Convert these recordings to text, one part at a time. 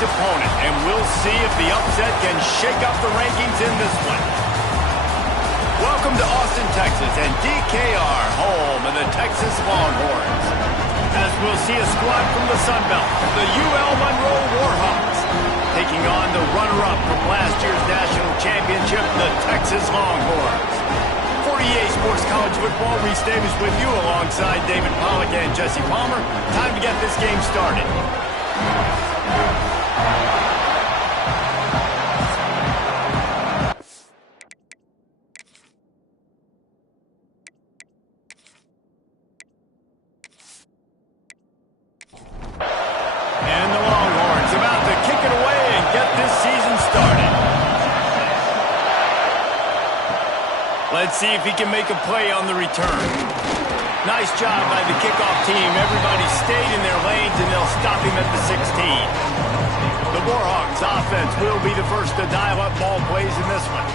ranked opponent, and we'll see if the upset can shake up the rankings in this one. Welcome to Austin, Texas, and DKR, home of the Texas Longhorns. As we'll see a squad from the Sun Belt, the ULM Warhawks, taking on the runner-up from last year's national championship, the Texas Longhorns. For EA Sports College Football, Reese Davis with you alongside David Pollack and Jesse Palmer. Time to get this game started. And the Longhorns about to kick it away and get this season started. Let's see if he can make a play on the return. Nice job by the kickoff team. Everybody stayed in their lanes, and they'll stop him at the 16. The Warhawks offense will be the first to dial up ball plays in this one.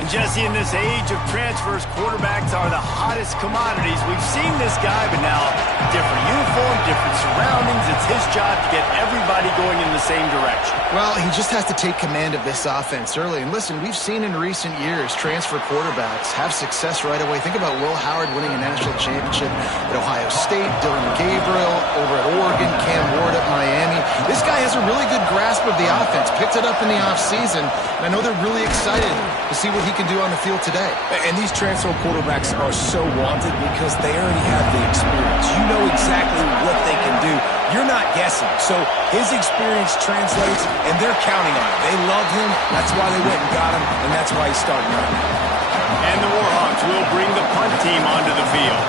And Jesse, in this age of transfers, quarterbacks are the hottest commodities. We've seen this guy, but now different uniform, different surroundings. It's his job to get everybody going in the same direction. Well, he just has to take command of this offense early. And listen, we've seen in recent years transfer quarterbacks have success right away. Think about Will Howard winning a national championship at Ohio State, Dylan Gabriel over at Oregon, Cam Ward at Miami. This guy has a really good grasp of the offense, picked it up in the offseason, and I know they're really excited to see what he can do on the field today. And these transfer quarterbacks are so wanted because they already have the experience. You know exactly what they can do. You're not guessing. So his experience translates, and they're counting on it. They love him. That's why they went and got him, and that's why he's starting right now. And the Warhawks will bring the punt team onto the field.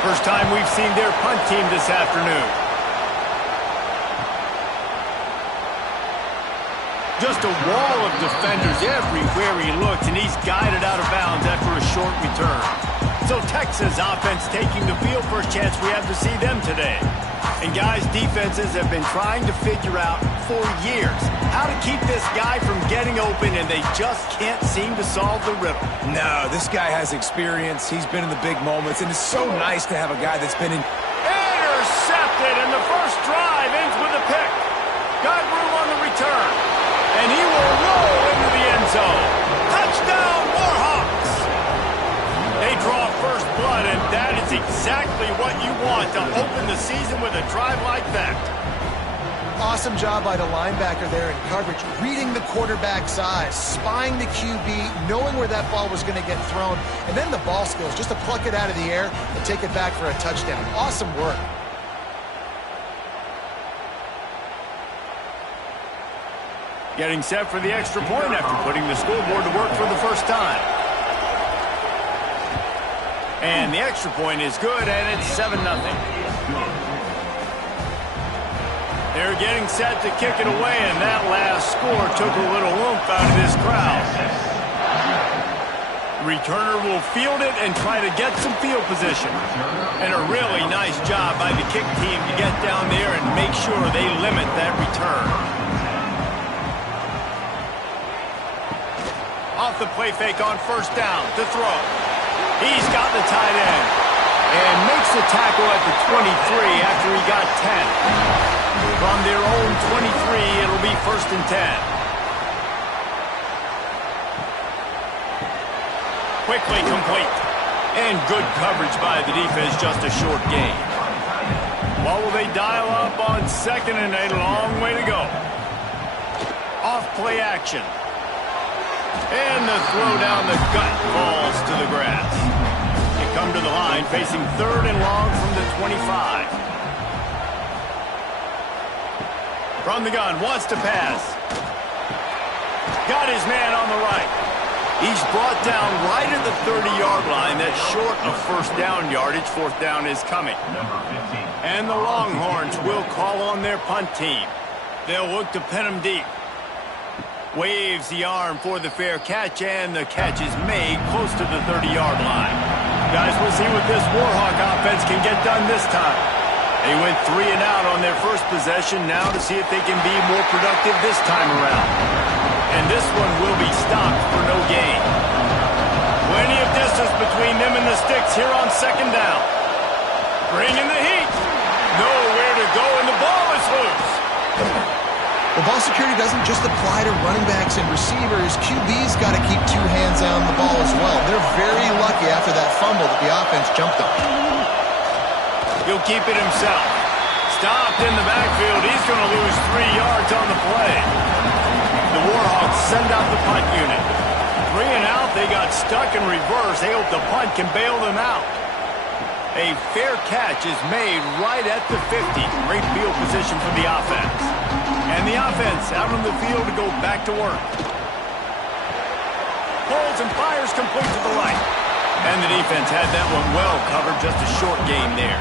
First time we've seen their punt team this afternoon. Just a wall of defenders everywhere he looks, and he's guided out of bounds after a short return. So Texas offense taking the field. First chance we have to see them today. And guys, defenses have been trying to figure out for years how to keep this guy from getting open, and they just can't seem to solve the riddle. No, this guy has experience. He's been in the big moments, and it's so nice to have a guy that's been in. Intercepted, and the first drive ends with a pick. Got room on the return, and he will roll into the end zone. Touchdown, Warhawks! They draw first blood, and that is exactly what you want to open the season with a drive like that. Awesome job by the linebacker there in coverage, reading the quarterback's eyes, spying the QB, knowing where that ball was going to get thrown, and then the ball skills, just to pluck it out of the air and take it back for a touchdown. Awesome work. Getting set for the extra point after putting the scoreboard to work for the first time. And the extra point is good, and it's 7-0. They're getting set to kick it away, and that last score took a little oomph out of this crowd. Returner will field it and try to get some field position. And a really nice job by the kick team to get down there and make sure they limit that return. Off the play fake on first down to throw. He's got the tight end and makes the tackle at the 23 after he got 10. From their own 23, it'll be 1st and 10. Quickly complete. And good coverage by the defense, just a short gain. What will they dial up on 2nd and a long way to go? Off play action. And the throw down the gut falls to the grass. They come to the line facing 3rd and long from the 25. From the gun, wants to pass. Got his man on the right. He's brought down right at the 30-yard line. That's short of 1st down yardage. 4th down is coming. And the Longhorns will call on their punt team. They'll look to pin him deep. Waves the arm for the fair catch, and the catch is made close to the 30-yard line. Guys, we'll see what this Warhawk offense can get done this time. They went 3 and out on their first possession, now to see if they can be more productive this time around. And this one will be stopped for no gain. Plenty of distance between them and the sticks here on 2nd down. Bringing the heat. Nowhere to go, and the ball is loose. Well, The ball security doesn't just apply to running backs and receivers. QB's got to keep two hands on the ball as well. They're very lucky after that fumble that the offense jumped on. He'll keep it himself. Stopped in the backfield. He's going to lose 3 yards on the play. The Warhawks send out the punt unit. 3 and out. They got stuck in reverse. They hope the punt can bail them out. A fair catch is made right at the 50. Great field position for the offense. And the offense out on the field to go back to work. Pulls and fires complete to the right. And the defense had that one well covered. Just a short gain there.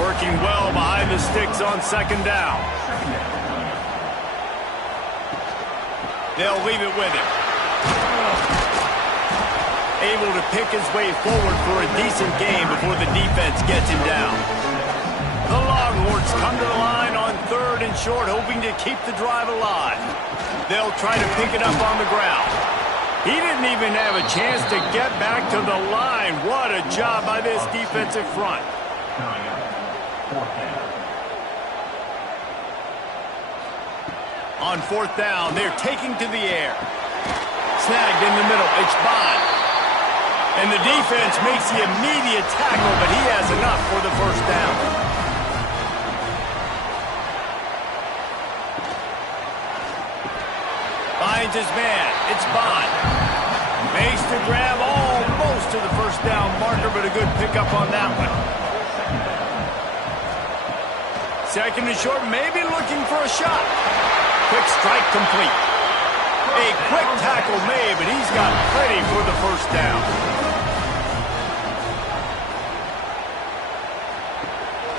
Working well behind the sticks on second down. They'll leave it with him. Able to pick his way forward for a decent game before the defense gets him down. The Longhorns come to the line on 3rd and short, hoping to keep the drive alive. They'll try to pick it up on the ground. He didn't even have a chance to get back to the line. What a job by this defensive front. On 4th down, they're taking to the air. Snagged in the middle, it's Bond. And the defense makes the immediate tackle, but he has enough for the first down. Finds his man. It's Bond. Makes the grab almost to the first down marker, but a good pickup on that one. 2nd and short, maybe looking for a shot. Quick strike complete. A quick tackle made, but he's got plenty for the first down.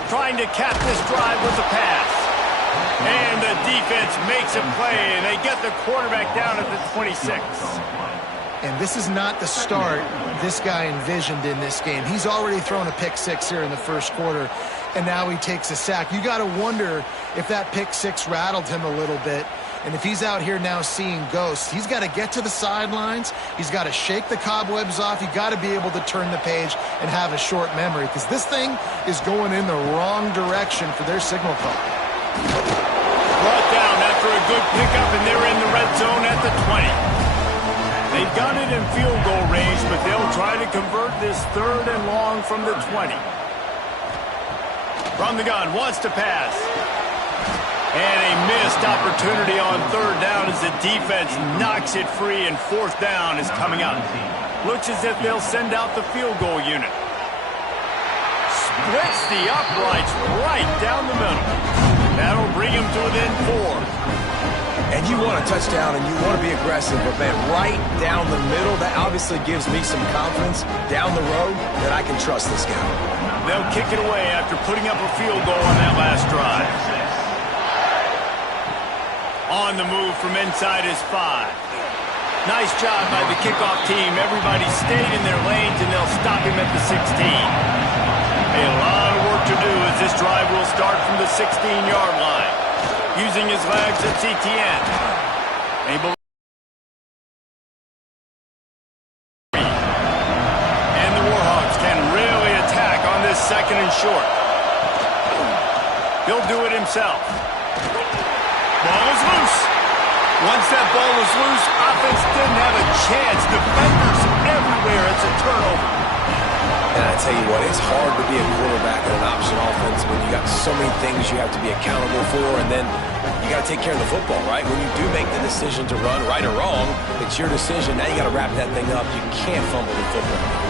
Trying to cap this drive with the pass. And the defense makes a play, and they get the quarterback down at the 26. And this is not the start this guy envisioned in this game. He's already thrown a pick 6 here in the first quarter, and now he takes a sack. You got to wonder if that pick 6 rattled him a little bit. And if he's out here now seeing ghosts, he's got to get to the sidelines. He's got to shake the cobwebs off. You've got to be able to turn the page and have a short memory, because this thing is going in the wrong direction for their signal call. Brought down after a good pickup, and they're in the red zone at the 20. They've got it in field goal range, but they'll try to convert this 3rd and long from the 20. From the gun, wants to pass. And a missed opportunity on 3rd down as the defense knocks it free, and 4th down is coming up. Looks as if they'll send out the field goal unit. Splits the uprights right down the middle. That'll bring him to within 4. And you want a touchdown and you want to be aggressive, but man, right down the middle, that obviously gives me some confidence down the road that I can trust this guy. They'll kick it away after putting up a field goal on that last drive. On the move from inside his 5. Nice job by the kickoff team. Everybody stayed in their lanes, and they'll stop him at the 16. A lot of work to do as this drive will start from the 16-yard line. Using his legs, it's Etienne. Able. And the Warhawks can really attack on this 2nd and short. He'll do it himself. Ball is loose. Once that ball was loose, offense didn't have a chance. Defenders everywhere. It's a turnover. And I tell you what, it's hard to be a quarterback in an option offense when you got so many things you have to be accountable for, and then you got to take care of the football, right? When you do make the decision to run, right or wrong, it's your decision. Now you got to wrap that thing up. You can't fumble the football.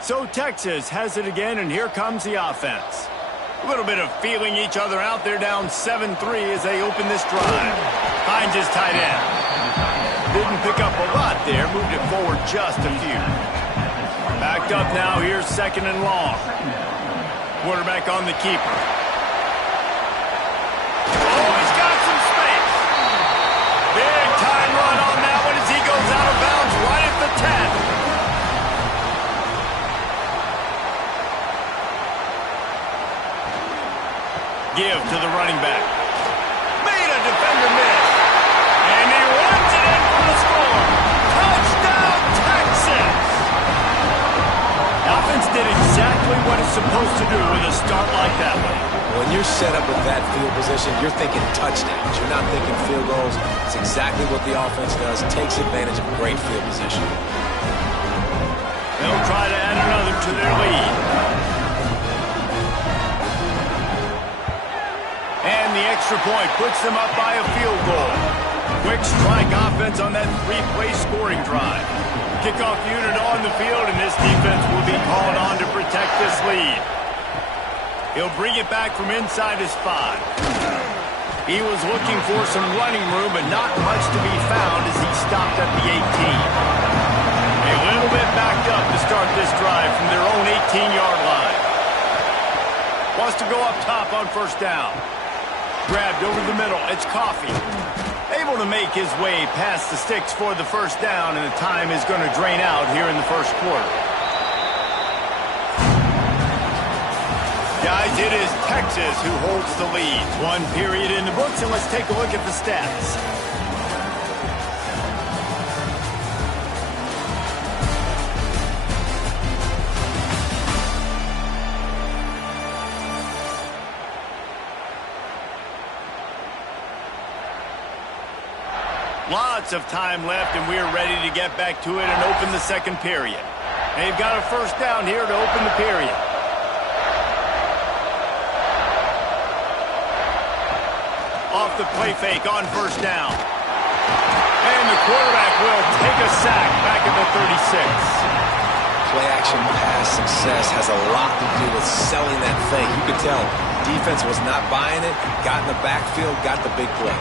So Texas has it again, and here comes the offense. A little bit of feeling each other out. They're down 7-3 as they open this drive. Finds his tight end. Didn't pick up a lot there. Moved it forward just a few. Back backed up now. Here's 2nd and long. Quarterback on the keeper. Oh, he's got some space. Big time run on that one as he goes out of bounds right at the 10. Give to the running back. Made a defender miss. And he runs it in for the score. Touchdown, Texas! The offense did exactly what it's supposed to do with a start like that one. When you're set up with that field position, you're thinking touchdowns. You're not thinking field goals. It's exactly what the offense does. Takes advantage of great field position. They'll try to add another to their lead. And the extra point puts them up by a field goal. Quick strike offense on that 3-play scoring drive. Kickoff unit on the field, and this defense will be called on to protect this lead. He'll bring it back from inside his 5. He was looking for some running room, but not much to be found as he stopped at the 18. A little bit backed up to start this drive from their own 18-yard line. Wants to go up top on 1st down. Grabbed over the middle. It's Coffee. Able to make his way past the sticks for the 1st down, and the time is going to drain out here in the 1st quarter. Guys, it is Texas who holds the lead. 1 period in the books, and let's take a look at the stats. Lots of time left, and we're ready to get back to it and open the 2nd period. They've got a 1st down here to open the period. Off the play fake on 1st down. And the quarterback will take a sack back at the 36. Play action pass success has a lot to do with selling that fake. You could tell defense was not buying it, got in the backfield, got the big play.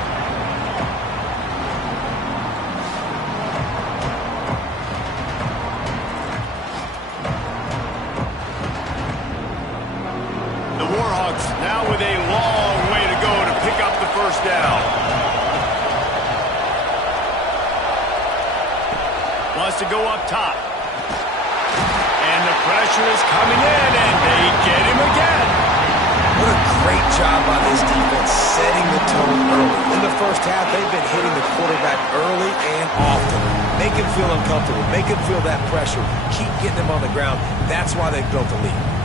Now with a long way to go to pick up the 1st down. Wants to go up top. And the pressure is coming in, and they get him again. What a great job by this defense setting the tone early. In the 1st half, they've been hitting the quarterback early and often. Make him feel uncomfortable. Make him feel that pressure. Keep getting him on the ground. That's why they've built the lead.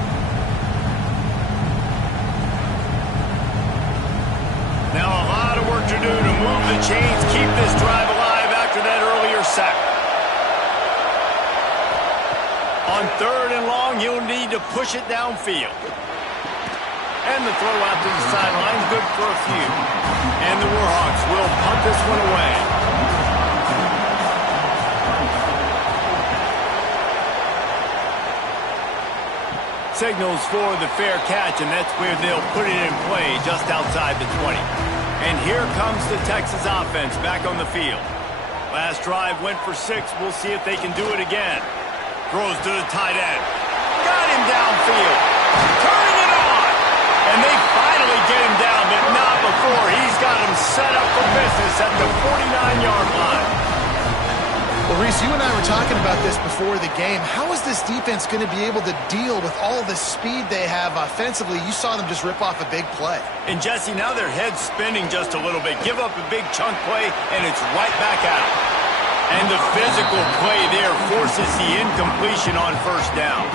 Now a lot of work to do to move the chains, keep this drive alive after that earlier sack. On 3rd and long, you'll need to push it downfield. And the throw out to the sideline, good for a few. And the Warhawks will punt this one away. Signals for the fair catch, and that's where they'll put it in play just outside the 20. And here comes the Texas offense back on the field. Last drive went for 6. We'll see if they can do it again. Throws to the tight end. Got him downfield. Turning it on. And they finally get him down, but not before he's got him set up for business at the 49-yard line. Well, Reese, you and I were talking about this before the game. How is this defense going to be able to deal with all the speed they have offensively? You saw them just rip off a big play. And, Jesse, now their head's spinning just a little bit. Give up a big chunk play, and it's right back at them. And the physical play there forces the incompletion on 1st down.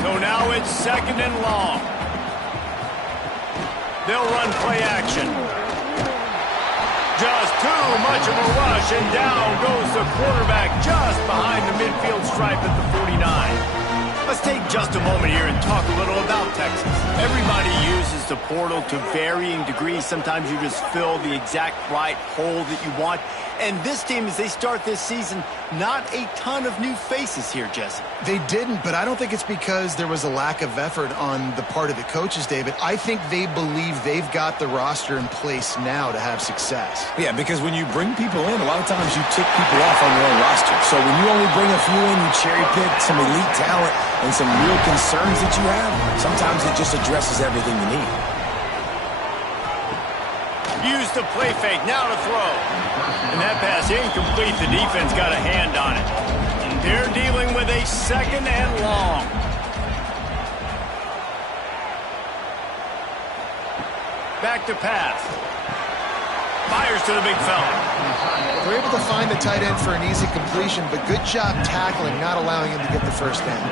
So now it's 2nd and long. They'll run play action. Just too much of a rush, and down goes the quarterback just behind the midfield stripe at the 49. Let's take just a moment here and talk a little about Texas. Everybody uses the portal to varying degrees. Sometimes you just fill the exact right hole that you want. And this team, as they start this season, not a ton of new faces here, Jesse. They didn't, but I don't think it's because there was a lack of effort on the part of the coaches, David. I think they believe they've got the roster in place now to have success. Yeah, because when you bring people in, a lot of times you tick people off on your own roster. So when you only bring a few in, you cherry pick some elite talent and some real concerns that you have, sometimes it just addresses everything you need. Use the play fake, now to throw. And that pass incomplete, the defense got a hand on it. They're dealing with a second and long. Back to pass. Fires to the big fella. They're able to find the tight end for an easy completion, but good job tackling, not allowing him to get the first down.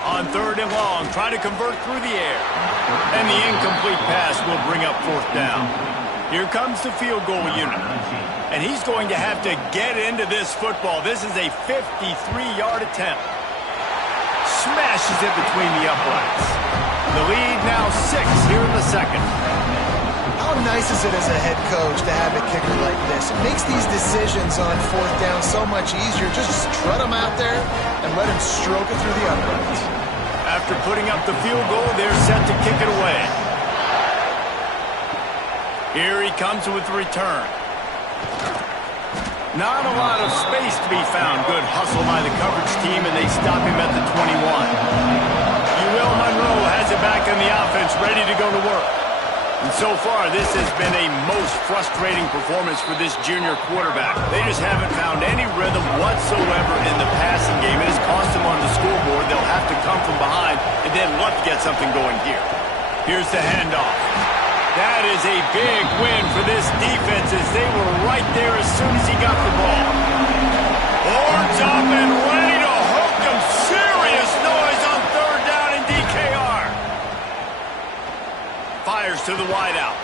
On third and long, try to convert through the air. And the incomplete pass will bring up fourth down. Here comes the field goal unit. And he's going to have to get into this football. This is a 53-yard attempt. Smashes it between the uprights. The lead now 6 here in the second. How nice is it as a head coach to have a kicker like this? It makes these decisions on fourth down so much easier. Just strut him out there and let him stroke it through the uprights. After putting up the field goal, they're set to kick it away. Here he comes with the return. Not a lot of space to be found. Good hustle by the coverage team, and they stop him at the 21. ULM has it back in the offense, ready to go to work. And so far, this has been a most frustrating performance for this junior quarterback. They just haven't found any rhythm whatsoever in the passing game. It has cost them on the scoreboard. They'll have to come from behind and then look to get something going here. Here's the handoff. That is a big win for this defense as they were right there as soon as he got the ball. Horns up and ready to hook them. Serious noise on third down in DKR. Fires to the wideout.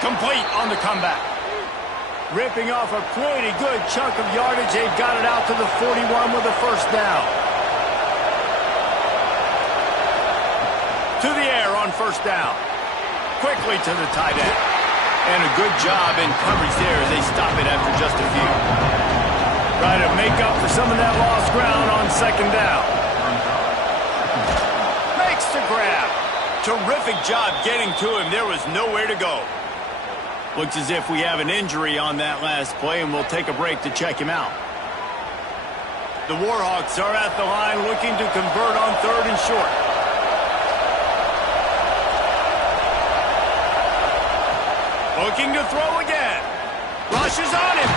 Complete on the comeback. Ripping off a pretty good chunk of yardage. They've got it out to the 41 with a first down. To the air on first down. Quickly to the tight end. And a good job in coverage there as they stop it after just a few. Try to make up for some of that lost ground on second down. Makes the grab. Terrific job getting to him. There was nowhere to go. Looks as if we have an injury on that last play, and we'll take a break to check him out. The Warhawks are at the line looking to convert on third and short. Looking to throw again. Rushes on him.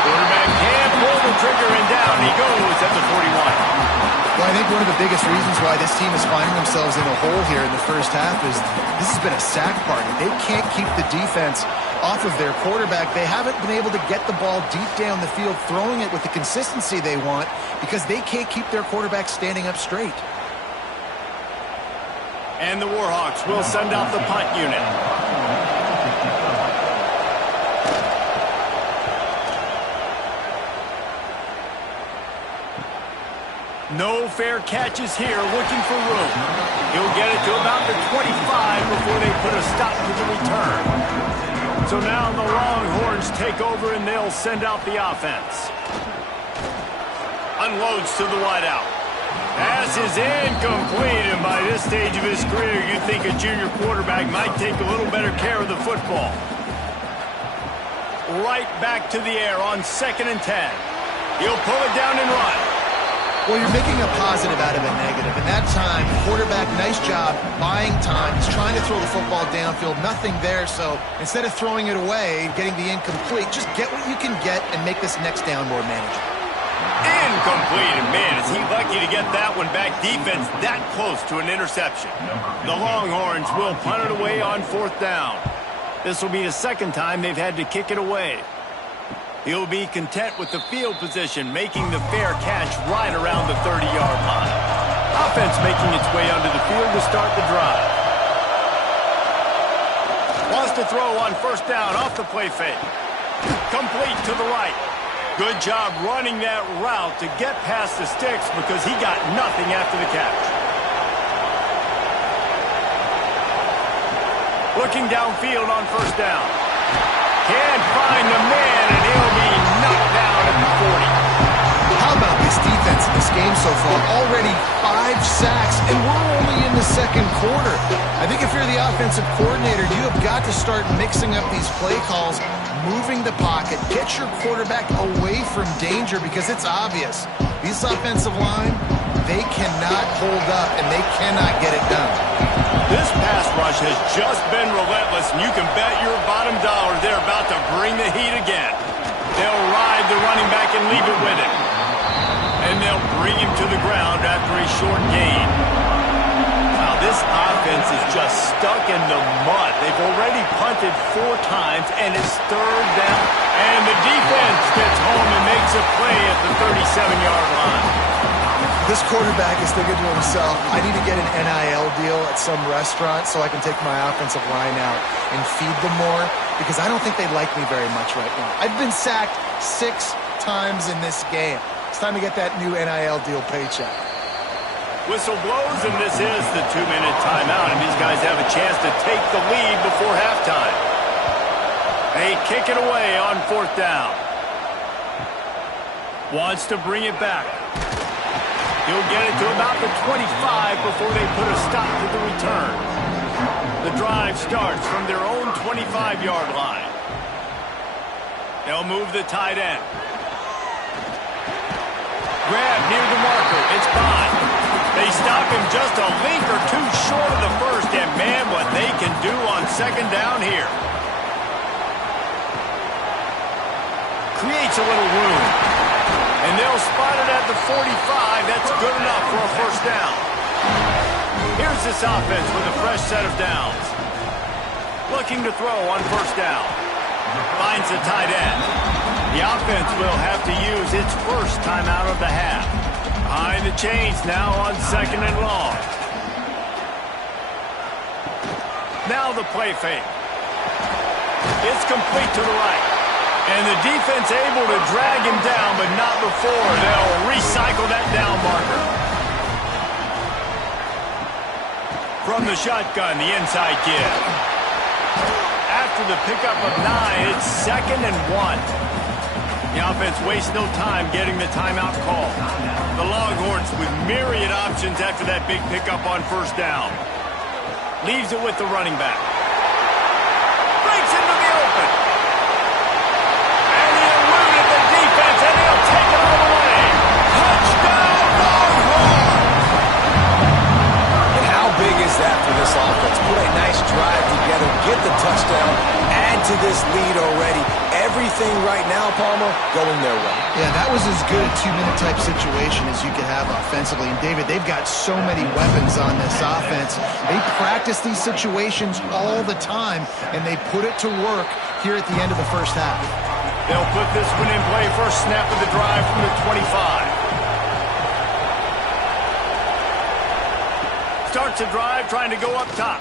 Quarterback can't pull the trigger, and down he goes at the 41. Well, I think one of the biggest reasons why this team is finding themselves in a hole here in the first half is this has been a sack party. They can't keep the defense off of their quarterback. They haven't been able to get the ball deep down the field, throwing it with the consistency they want because they can't keep their quarterback standing up straight. And the Warhawks will send out the punt unit. No fair catches here, looking for room. He'll get it to about the 25 before they put a stop to the return. So now the Longhorns take over and they'll send out the offense. Unloads to the wideout. Pass is incomplete, and by this stage of his career, you'd think a junior quarterback might take a little better care of the football. Right back to the air on 2nd and 10. He'll pull it down and run. Well, you're making a positive out of a negative. And that time, quarterback, nice job, buying time. He's trying to throw the football downfield. Nothing there, so instead of throwing it away, getting the incomplete, just get what you can get and make this next down more manageable. Incomplete, and man, is he lucky to get that one back. Defense that close to an interception. The Longhorns will punt it away on 4th down. This will be the second time they've had to kick it away. He'll be content with the field position, making the fair catch right around the 30-yard line. Offense making its way onto the field to start the drive. Wants to throw on 1st down off the play fake. Complete to the right. Good job running that route to get past the sticks because he got nothing after the catch. Looking downfield on first down. Can't find the man, and he'll be knocked down at the 40. How about this defense in this game so far? Already 5 sacks, and we're only in the second quarter. I think if you're the offensive coordinator, you have got to start mixing up these play calls, moving the pocket, get your quarterback away from danger, because it's obvious. These offensive line, they cannot hold up, and they cannot get it done. This pass rush has just been relentless, and you can bet your bottom dollar they're about to bring the heat again. They'll ride the running back and leave it with him. And they'll bring him to the ground after a short gain. Now, this offense is just stuck in the mud. They've already punted 4 times, and it's 3rd down. And the defense gets home and makes a play at the 37-yard line. This quarterback is thinking to himself, I need to get an NIL deal at some restaurant so I can take my offensive line out and feed them more, because I don't think they like me very much right now. I've been sacked 6 times in this game. It's time to get that new NIL deal paycheck. Whistle blows, and this is the 2-minute timeout, and these guys have a chance to take the lead before halftime. They kick it away on 4th down. Wants to bring it back. He'll get it to about the 25 before they put a stop to the return. The drive starts from their own 25-yard line. They'll move the tight end. Grab near the marker. It's Bond. They stop him just a link or 2 short of the first, and man, what they can do on 2nd down here. Creates a little room. And they'll spot it at the 45. That's good enough for a 1st down. Here's this offense with a fresh set of downs. Looking to throw on 1st down. Finds the tight end. The offense will have to use its first timeout of the half. Behind the chains now on 2nd and long. Now the play fake. It's complete to the right. And the defense able to drag him down, but not before they'll recycle that down marker. From the shotgun, the inside give. After the pickup of 9, it's 2nd and 1. The offense wastes no time getting the timeout call. The Longhorns with myriad options after that big pickup on 1st down. Leaves it with the running back. Breaks into the open. And he eluded the defense, and he'll take it all the way. Touchdown, Longhorns! And how big is that for this offense? Put a nice drive together, get the touchdown, add to this lead already. Everything right now, Palmer, going their way. Yeah, that was as good a 2-minute type situation as you could have offensively. And, David, they've got so many weapons on this offense. They practice these situations all the time, and they put it to work here at the end of the first half. They'll put this one in play. First snap of the drive from the 25. Starts the drive trying to go up top.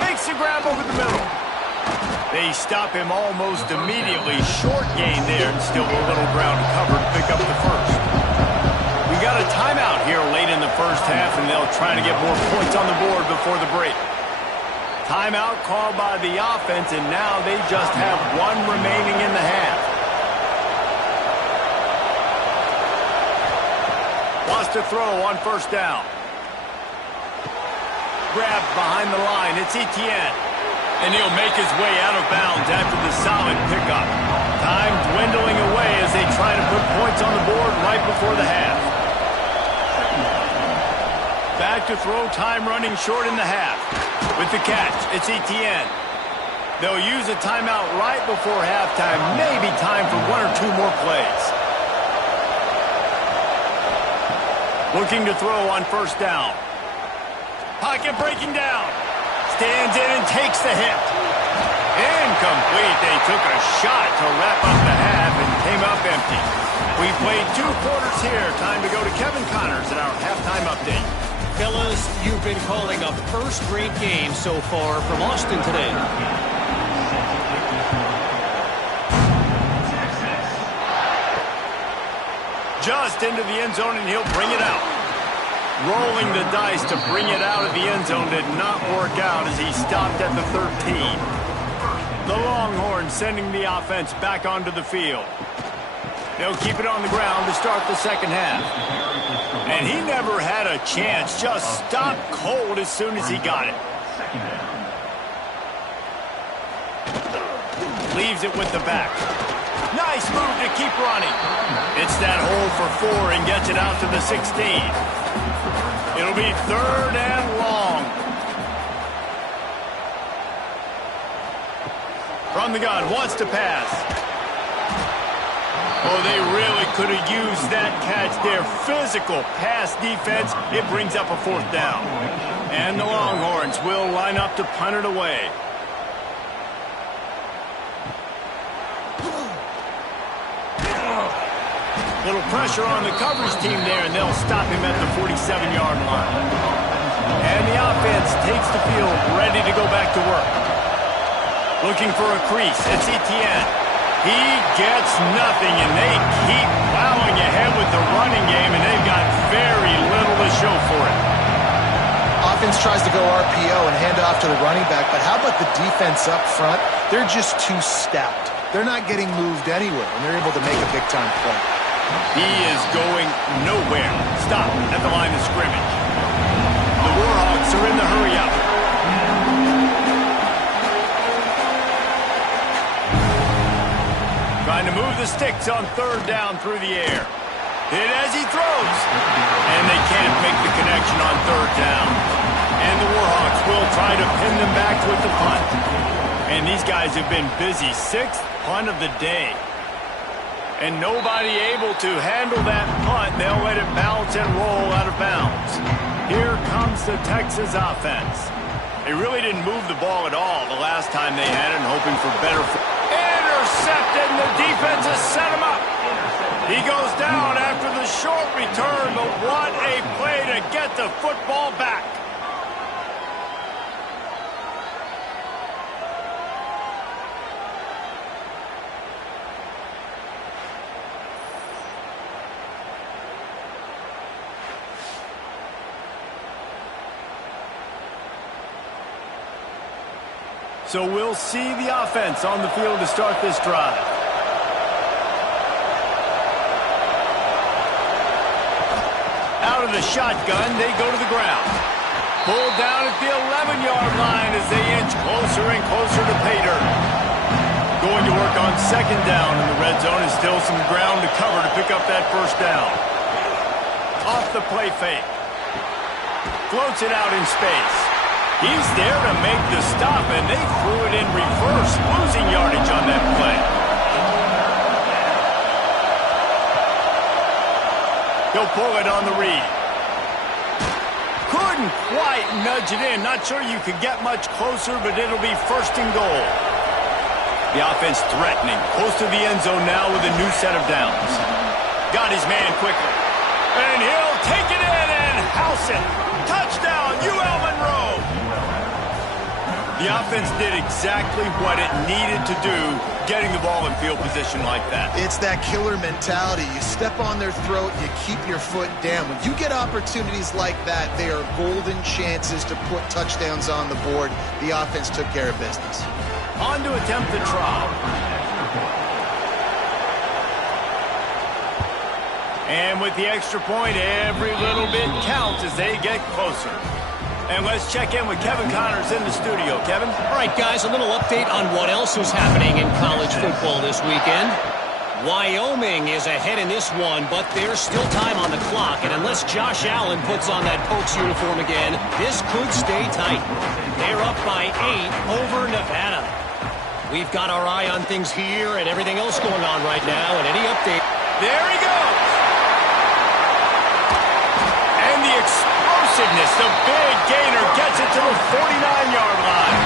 Makes the grab over the middle. They stop him almost immediately. Short gain there, and still a little ground covered to pick up the first. We got a timeout here late in the first half, and they'll try to get more points on the board before the break. Timeout called by the offense, and now they just have 1 remaining in the half. Wants to throw on 1st down. Grabbed behind the line. It's Etienne. And he'll make his way out of bounds after the solid pickup. Time dwindling away as they try to put points on the board right before the half. Back to throw, time running short in the half. With the catch, it's Etienne. They'll use a timeout right before halftime. Maybe time for 1 or 2 more plays. Looking to throw on 1st down. Pocket breaking down. Stands in and takes the hit. Incomplete. They took a shot to wrap up the half and came up empty. We played 2 quarters here. Time to go to Kevin Connors in our halftime update. Fellas, you've been calling a first-rate game so far from Austin today. Just into the end zone, and he'll bring it out. Rolling the dice to bring it out of the end zone did not work out as he stopped at the 13. The Longhorns sending the offense back onto the field. They'll keep it on the ground to start the second half. And he never had a chance, just stopped cold as soon as he got it. Leaves it with the back. Nice move to keep running. It's that hole for 4 and gets it out to the 16. It'll be 3rd and long. From the gun, wants to pass. Oh, they really could have used that catch there. Physical pass defense. It brings up a 4th down. And the Longhorns will line up to punt it away. Little pressure on the coverage team there, and they'll stop him at the 47-yard line. And the offense takes the field, ready to go back to work. Looking for a crease. It's Etienne. He gets nothing, and they keep plowing ahead with the running game, and they've got very little to show for it. Offense tries to go RPO and hand off to the running back, but how about the defense up front? They're just too stout. They're not getting moved anywhere, and they're able to make a big-time play. He is going nowhere. Stop at the line of scrimmage. The Warhawks are in the hurry-up. Trying to move the sticks on 3rd down through the air. Hit as he throws. And they can't make the connection on 3rd down. And the Warhawks will try to pin them back with the punt. And these guys have been busy. 6th punt of the day. And nobody able to handle that punt. They'll let it bounce and roll out of bounds. Here comes the Texas offense. They really didn't move the ball at all the last time they had it, and hoping for better. Intercepted, and the defense has set him up. He goes down after the short return, but what a play to get the football back. So we'll see the offense on the field to start this drive. Out of the shotgun, they go to the ground. Pulled down at the 11-yard line as they inch closer and closer to pay dirt. Going to work on 2nd down in the red zone, and still some ground to cover to pick up that 1st down. Off the play fake. Floats it out in space. He's there to make the stop, and they threw it in reverse, losing yardage on that play. He'll pull it on the read. Couldn't quite nudge it in. Not sure you could get much closer, but it'll be 1st and goal. The offense threatening, close to the end zone now with a new set of downs. Got his man quickly. And he'll take it in and house it. Touchdown, UL Monroe. The offense did exactly what it needed to do, getting the ball in field position like that. It's that killer mentality. You step on their throat, you keep your foot down. When you get opportunities like that, they are golden chances to put touchdowns on the board. The offense took care of business. On to attempt the try. And with the extra point, every little bit counts as they get closer. And let's check in with Kevin Connors in the studio. Kevin? All right, guys, a little update on what else is happening in college football this weekend. Wyoming is ahead in this one, but there's still time on the clock. And unless Josh Allen puts on that Pokes uniform again, this could stay tight. They're up by 8 over Nevada. We've got our eye on things here and everything else going on right now. And any update... There he goes! And the explosiveness, the big gainer gets it to the 49-yard line.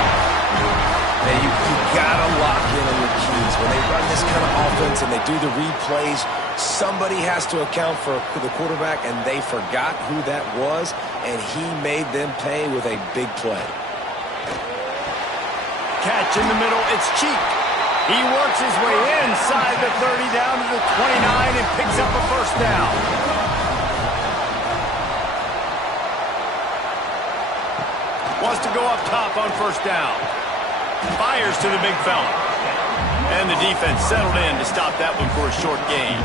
Hey, you gotta lock in on your keys. When they run this kind of offense and they do the replays, somebody has to account for the quarterback, and they forgot who that was, and he made them pay with a big play. Catch in the middle, it's Cheek. He works his way inside the 30 down to the 29 and picks up a 1st down. Wants to go up top on first down. Fires to the big fella. And the defense settled in to stop that one for a short gain.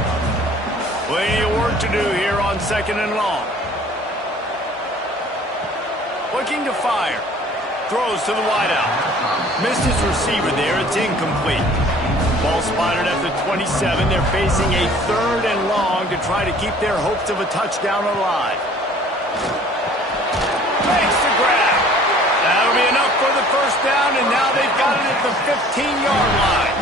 Plenty of work to do here on second and long. Looking to fire. Throws to the wideout. Missed his receiver there. It's incomplete. Ball spotted at the 27. They're facing a third and long to try to keep their hopes of a touchdown alive. Makes the grab. That'll be enough for the first down, and now they've got it at the 15-yard line.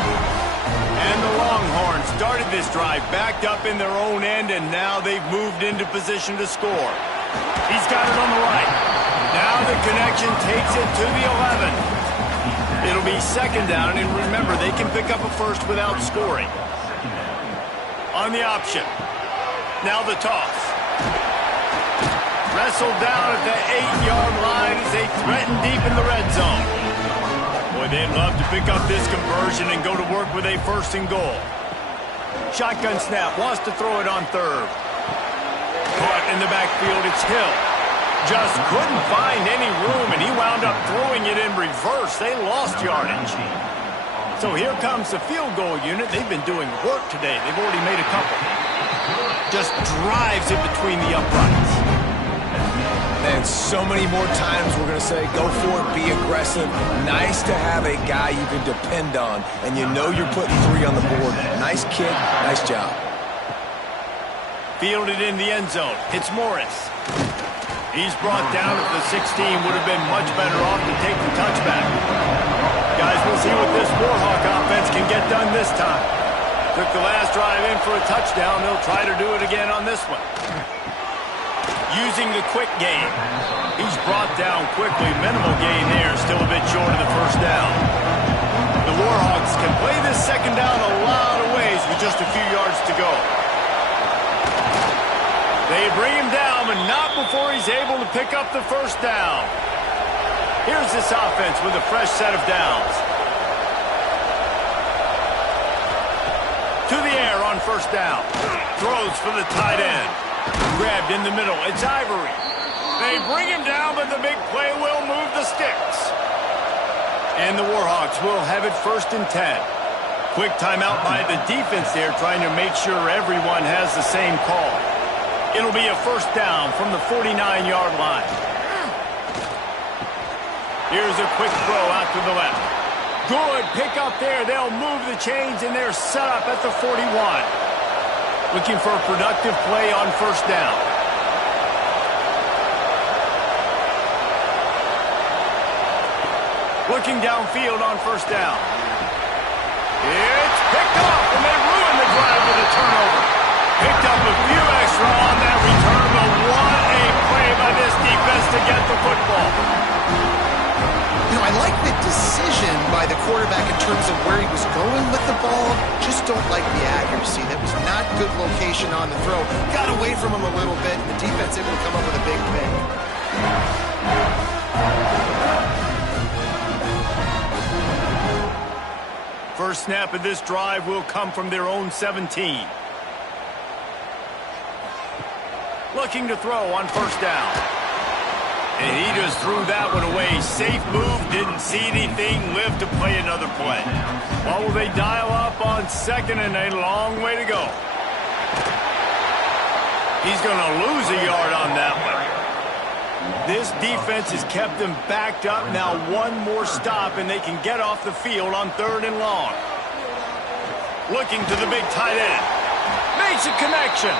And the Longhorns started this drive backed up in their own end, and now they've moved into position to score. He's got it on the right. Now the connection takes it to the 11. It'll be second down, and remember, they can pick up a first without scoring. On the option. Now the toss. Wrestled down at the 8-yard line as they threaten deep in the red zone. Boy, they'd love to pick up this conversion and go to work with a first and goal. Shotgun snap, wants to throw it on third. Caught in the backfield, it's Hill. Just couldn't find any room, and he wound up throwing it in reverse. They lost yardage. So here comes the field goal unit. They've been doing work today. They've already made a couple. Just drives it between the uprights. And so many more times we're going to say, go for it, be aggressive. Nice to have a guy you can depend on, and you know you're putting 3 on the board. Nice kick, nice job. Fielded in the end zone. It's Morris. He's brought down at the 16. Would have been much better off to take the touchback. Guys, we'll see what this Warhawk offense can get done this time. Took the last drive in for a touchdown. They'll try to do it again on this one. Using the quick game. He's brought down quickly. Minimal gain there. Still a bit short of the first down. The Warhawks can play this second down a lot of ways with just a few yards to go. They bring him down, but not before he's able to pick up the first down. Here's this offense with a fresh set of downs. To the air on first down. Throws for the tight end. Grabbed in the middle. It's Ivory. They bring him down, but the big play will move the sticks. And the Warhawks will have it first and 10. Quick timeout by the defense there, trying to make sure everyone has the same call. It'll be a first down from the 49-yard line. Here's a quick throw out to the left. Good pick up there. They'll move the chains, and they're set up at the 41. Looking for a productive play on first down. Looking downfield on first down. It's picked off, and they ruin the drive with a turnover. Picked up a few extra on that return, but what a play by this defense to get the football. You know, I like the decision by the quarterback in terms of where he was going with the ball. Just don't like the accuracy. That was not good location on the throw. Got away from him a little bit, and the defense able to come up with a big pick. First snap of this drive will come from their own 17. Looking to throw on first down. And he just threw that one away. Safe move, didn't see anything, lived to play another play. Well, will they dial up on second, and a long way to go. He's going to lose a yard on that one. This defense has kept them backed up. Now one more stop, and they can get off the field on third and long. Looking to the big tight end. Makes a connection.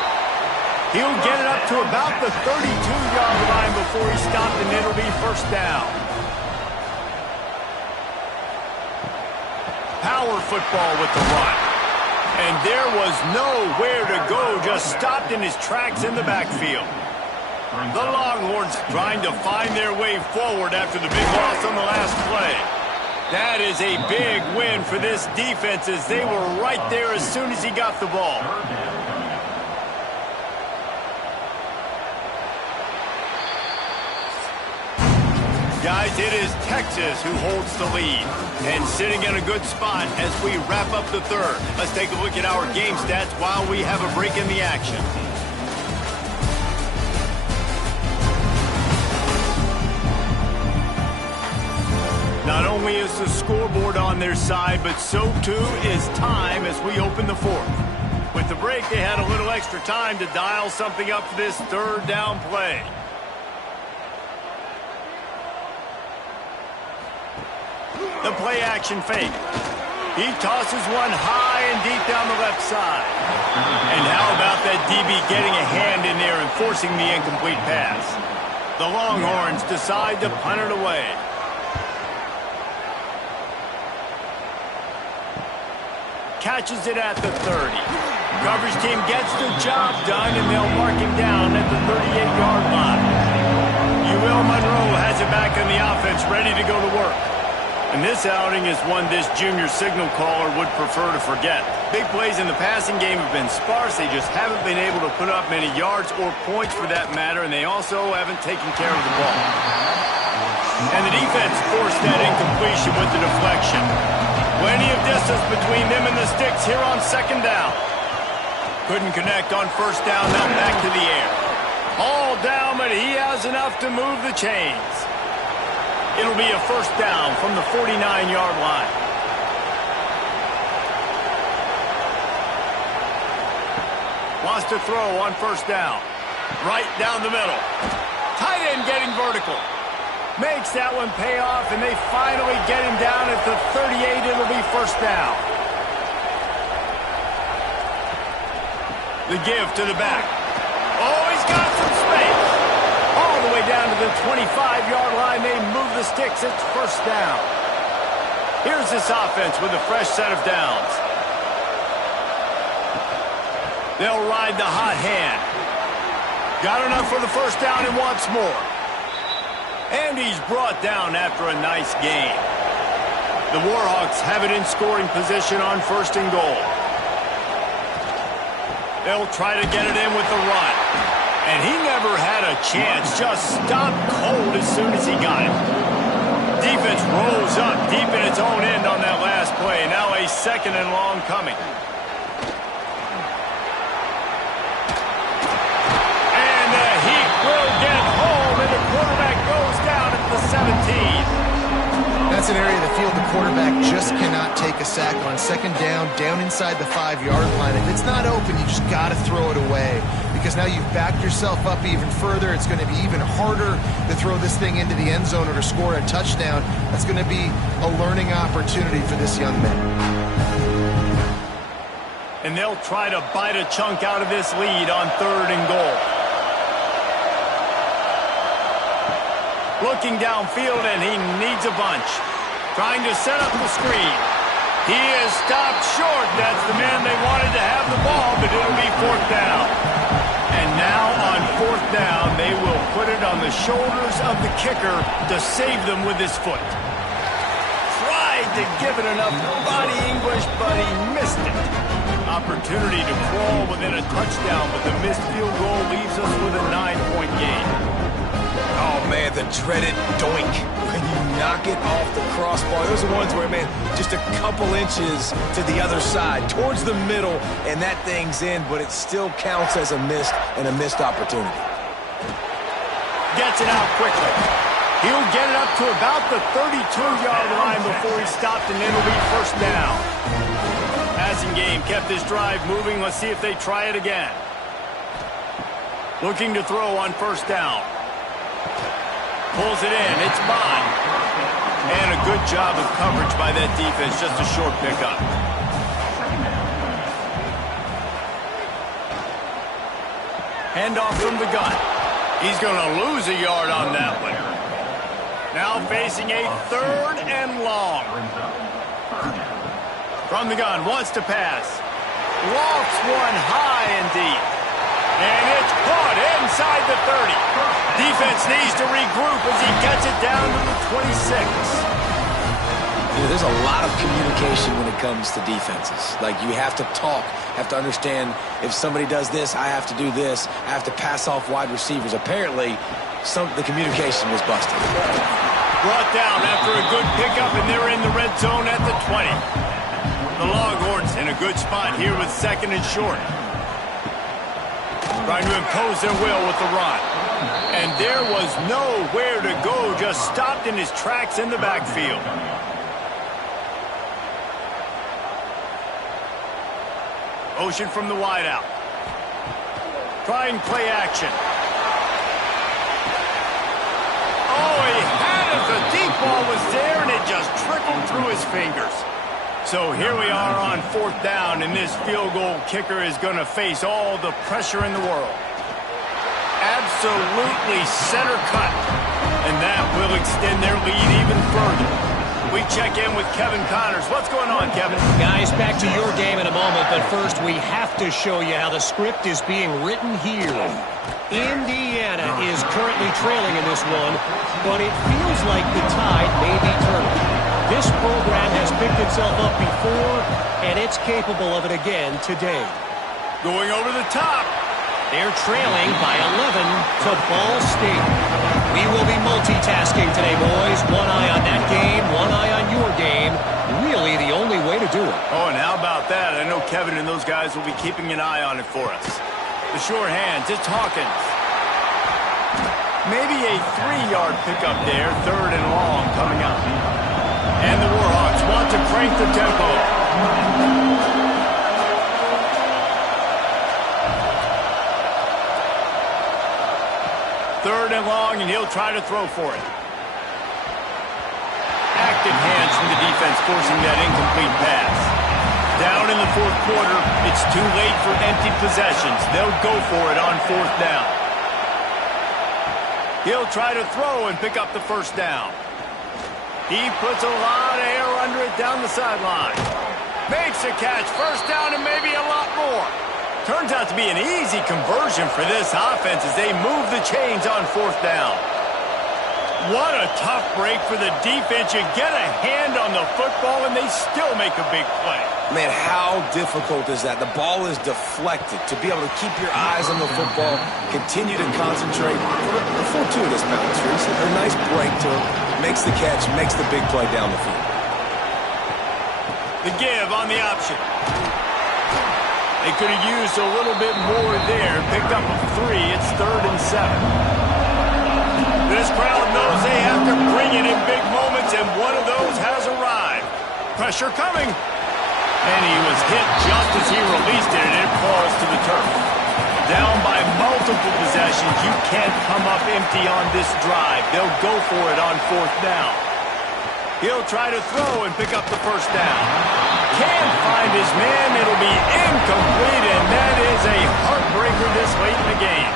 He'll get it up to about the 32-yard line before he stopped, and it'll be first down. Power football with the run. And there was nowhere to go, just stopped in his tracks in the backfield. The Longhorns trying to find their way forward after the big loss on the last play. That is a big win for this defense, as they were right there as soon as he got the ball. Guys, it is Texas who holds the lead and sitting in a good spot as we wrap up the third. Let's take a look at our game stats while we have a break in the action. only is the scoreboard on their side, but so too is time as we open the fourth. With the break, they had a little extra time to dial something up for this third down play. The play action fake. He tosses one high and deep down the left side. And how about that DB getting a hand in there and forcing the incomplete pass? The Longhorns decide to punt it away. Catches it at the 30. Coverage team gets the job done, and they'll mark him down at the 38-yard line. ULM has it back on the offense, ready to go to work. And this outing is one this junior signal caller would prefer to forget. Big plays in the passing game have been sparse. They just haven't been able to put up many yards or points for that matter, and they also haven't taken care of the ball. And the defense forced that incompletion with the deflection. Plenty of distance between them and the sticks here on second down. Couldn't connect on first down, now back to the air. All down, but he has enough to move the chains. It'll be a first down from the 49-yard line. Wants to throw on first down. Right down the middle. Tight end getting vertical. Makes that one pay off, and they finally get him down at the 38. It'll be first down. The give to the back. Oh, he's got some space. All the way down to the 25-yard line. They move the sticks. It's first down. Here's this offense with a fresh set of downs. They'll ride the hot hand. Got enough for the first down and wants more. And he's brought down after a nice gain. The Warhawks have it in scoring position on first and goal. They'll try to get it in with the run. And he never had a chance. Just stopped cold as soon as he got it. Defense rose up deep in its own end on that last play. Now a second and long coming. And the Heat will get home, and the quarterback goes down at the 17. That's an area of the field the quarterback just cannot take a sack on. Second down, down inside the 5-yard line. If it's not open, you just got to throw it away, because now you've backed yourself up even further. It's going to be even harder to throw this thing into the end zone or to score a touchdown. That's going to be a learning opportunity for this young man. And they'll try to bite a chunk out of this lead on third and goal. Looking downfield, and he needs a bunch. Trying to set up the screen. He is stopped short. That's the man they wanted to have the ball, but it'll be fourth down. And now on fourth down, they will put it on the shoulders of the kicker to save them with his foot. Tried to give it enough body English, but he missed it. Opportunity to crawl within a touchdown, but the missed field goal leaves us with a 9-point game. Oh, man, the dreaded doink. When you knock it off the crossbar. Those are ones where, man, just a couple inches to the other side, towards the middle, and that thing's in, but it still counts as a missed opportunity. Gets it out quickly. He'll get it up to about the 32-yard line before he stopped, and it'll be first down. Passing game kept this drive moving. Let's see if they try it again. Looking to throw on first down. Pulls it in. It's Bond. And a good job of coverage by that defense. Just a short pickup. Handoff from the gun. He's going to lose a yard on that one. Now facing a third and long. From the gun. Wants to pass. Lofts one high and deep. And it's caught inside the 30. Defense needs to regroup as he gets it down to the 26. You know, there's a lot of communication when it comes to defenses. Like, you have to talk, have to understand if somebody does this, I have to do this. I have to pass off wide receivers. Apparently, the communication was busted. Brought down after a good pickup, and they're in the red zone at the 20. The Longhorns in a good spot here with second and short. Trying to impose their will with the run. And there was nowhere to go, just just stopped in his tracks in the backfield. Motion from the wideout. Trying play action. Oh, he had it. The deep ball was there, and it just trickled through his fingers. So here we are on 4th down, and this field goal kicker is going to face all the pressure in the world. Absolutely center cut, and that will extend their lead even further. We check in with Kevin Connors. What's going on, Kevin? Guys, back to your game in a moment, but first we have to show you how the script is being written here. Indiana is currently trailing in this one, but it feels like the tide may be turning. This program has picked itself up before, and it's capable of it again today. Going over the top. They're trailing by 11 to Ball State. We will be multitasking today, boys. One eye on that game, one eye on your game. Really the only way to do it. Oh, and how about that? I know Kevin and those guys will be keeping an eye on it for us. The short hands, it's Hawkins. Maybe a 3-yard pickup there, 3rd and long coming up. And the Warhawks want to crank the tempo. 3rd and long, and he'll try to throw for it. Active hands from the defense forcing that incomplete pass. Down in the 4th quarter, it's too late for empty possessions. They'll go for it on 4th down. He'll try to throw and pick up the 1st down. He puts a lot of air under it down the sideline. Makes a catch, 1st down, and maybe a lot more. Turns out to be an easy conversion for this offense as they move the chains on 4th down. What a tough break for the defense. You get a hand on the football and they still make a big play. Man, how difficult is that? The ball is deflected. To be able to keep your eyes on the football, continue to concentrate. The fortuitous bounce, Reese. A nice break to him. Makes the catch, makes the big play down the field. The give on the option. They could have used a little bit more there. Picked up a 3. It's 3rd and 7. This crowd knows they have to bring it in big moments, and one of those has arrived. Pressure coming. And he was hit just as he released it, and it falls to the turf. Down by multiple possessions. You can't come up empty on this drive. They'll go for it on 4th down. He'll try to throw and pick up the 1st down. Can't find his man. It'll be incomplete, and that is a heartbreaker this late in the game.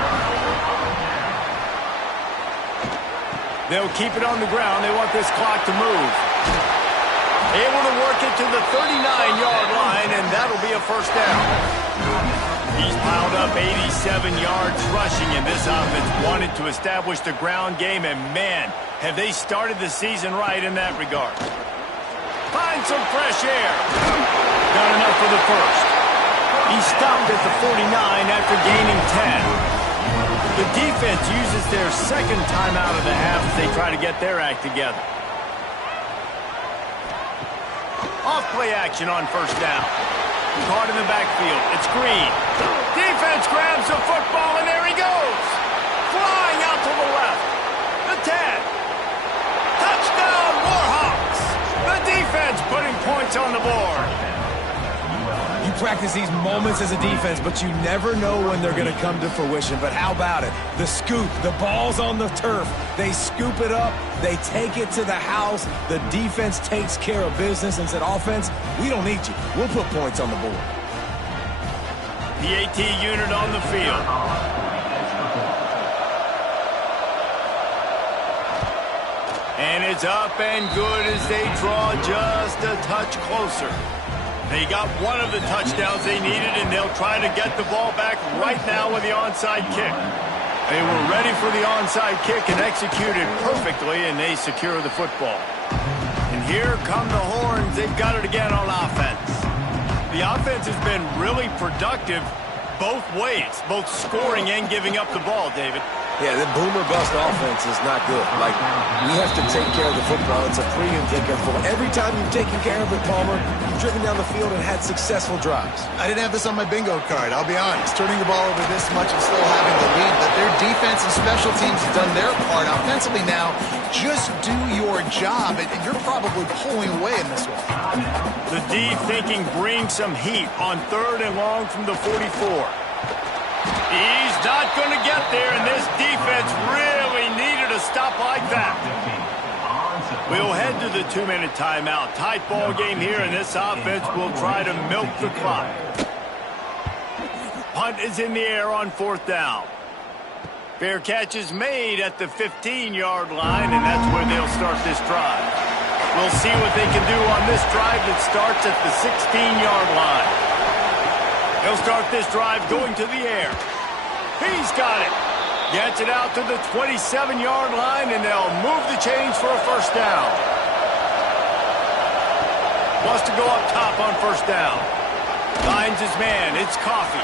They'll keep it on the ground. They want this clock to move. Able to work it to the 39-yard line, and that'll be a 1st down. He's piled up 87 yards rushing, and this offense wanted to establish the ground game, and man, have they started the season right in that regard. Find some fresh air. Not enough for the 1st. He stopped at the 49 after gaining 10. The defense uses their 2nd timeout of the half as they try to get their act together. Off play action on 1st down. Caught in the backfield. It's Green. Defense grabs the football, and there he goes. Flying out to the left. The 10. Touchdown, Warhawks. The defense putting points on the board. You practice these moments as a defense, but you never know when they're going to come to fruition. But how about it? The scoop, the ball's on the turf. They scoop it up. They take it to the house. The defense takes care of business and said, offense, we don't need you. We'll put points on the board. The AT unit on the field. And it's up and good as they draw just a touch closer. They got one of the touchdowns they needed, and they'll try to get the ball back right now with the onside kick. They were ready for the onside kick and executed perfectly, and they secure the football. And here come the horns. They've got it again on offense. The offense has been really productive both ways, both scoring and giving up the ball, David. Yeah, the boomer-bust offense is not good. Like, we have to take care of the football. It's a premium take care of football. Every time you've taken care of it, Palmer, you've driven down the field and had successful drives. I didn't have this on my bingo card, I'll be honest. Turning the ball over this much and still having the lead, but their defense and special teams have done their part. Offensively now, just do your job, and you're probably pulling away in this one. The D thinking bring some heat on 3rd and long from the 44. He's not going to get there, and this defense really needed a stop like that. We'll head to the 2-minute timeout. Tight ball game here, and this offense will try to milk the clock. Punt is in the air on 4th down. Fair catch is made at the 15-yard line, and that's where they'll start this drive. We'll see what they can do on this drive that starts at the 16-yard line. They'll start this drive going to the air. He's got it. Gets it out to the 27-yard line, and they'll move the chains for a 1st down. Wants to go up top on 1st down. Finds his man. It's Coffee.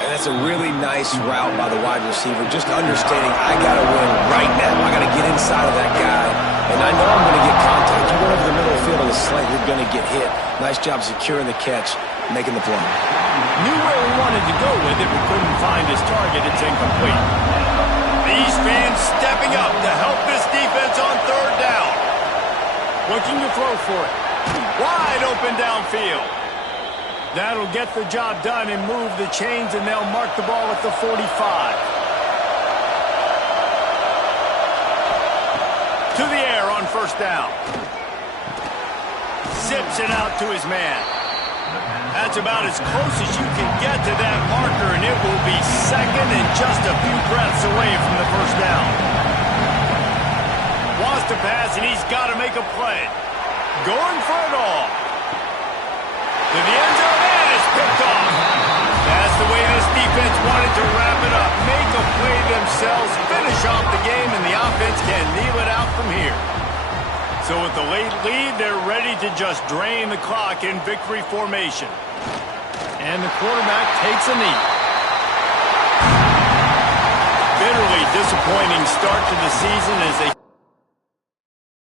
And that's a really nice route by the wide receiver. Just understanding I got to win right now. I got to get inside of that guy. And I know I'm going to get contact. You run over the middle of the field on the slant, you're going to get hit. Nice job securing the catch, making the play. Knew where he wanted to go with it, but couldn't find his target. It's incomplete. These fans stepping up to help this defense on 3rd down. Looking to throw for it. Wide open downfield. That'll get the job done and move the chains, and they'll mark the ball at the 45. To the air on 1st down. Zips it out to his man. That's about as close as you can get to that marker, and it will be 2nd and just a few breaths away from the 1st down. Wants to pass, and he's got to make a play. Going for it all. To the end zone, and it's picked off. That's the way this defense wanted to wrap it up. Make a play themselves, finish off the game, and the offense can kneel it out from here. So with the late lead, they're ready to just drain the clock in victory formation. And the quarterback takes a knee. Bitterly disappointing start to the season as they